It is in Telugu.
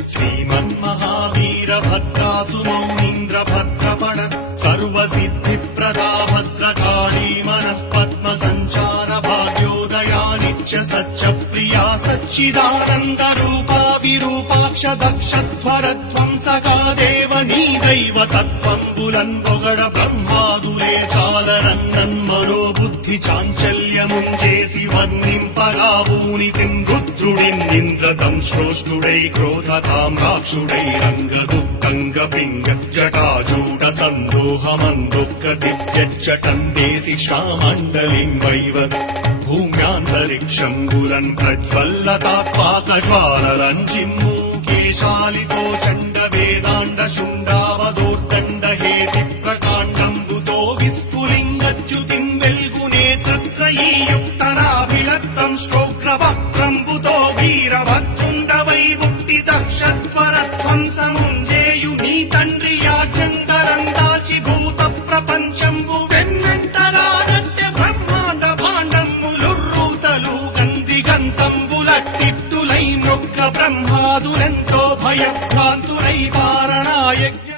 श्रीमन्महावीरभद्रासु मौनीन्द्रभद्रपण सर्वसिद्धिप्रदा भद्रकाली मनः पद्मसञ्चार भाग्योदया नित्य सच्च प्रिया सच्चिदानन्दरूपा विरूपाक्ष दक्षध्वरध्वंसका देव नी दैव तत्त्वम्बुलन्बొగడ బ్రహ్మాదులే చాలరన్నన్మనోబుద్ధి చాంచల్యముంచేసి వర్ణింపగావూనితిం రుద్రుడిన్నింద్రతం శ్రోష్ఠుడై క్రోధతాం రాక్షుడై రంగదుఃఖంగ పింగ జటాజూట సందోహమందుఃఖ దివ్యచ్చటందేసి శ్రామండలిం వైవ భూమ్యాంతరిక్షంబులన్ ప్రజ్వల్లతాత్పాకజ్వాలరంజిమ్మూ కేశాలితో చండ వేదాండ శుండావదోర్దండ హేతి ప్రకాండంబుతో విస్ఫులింగచ్యుతిం వెల్గునేత్రత్రయీయుక్తనాభిలత్తం శ్రోగ్రవక్త్రంబుతో వీరభద్రుండవై బుట్టి దక్షధ్వరధ్వంసముంజేయు నీ తండ్రి యాజ్ఞంతరం దాచి భూత ప్రపంచంబు వెన్నెంటలాడట్టె బ్రహ్మాండ భాండమ్ములుర్రూతలు గందిగంతంబులట్టిట్టులై మొక్క బ్రహ్మాదులెంతో భయభ్రాంతులై పారణాయజ్ఞ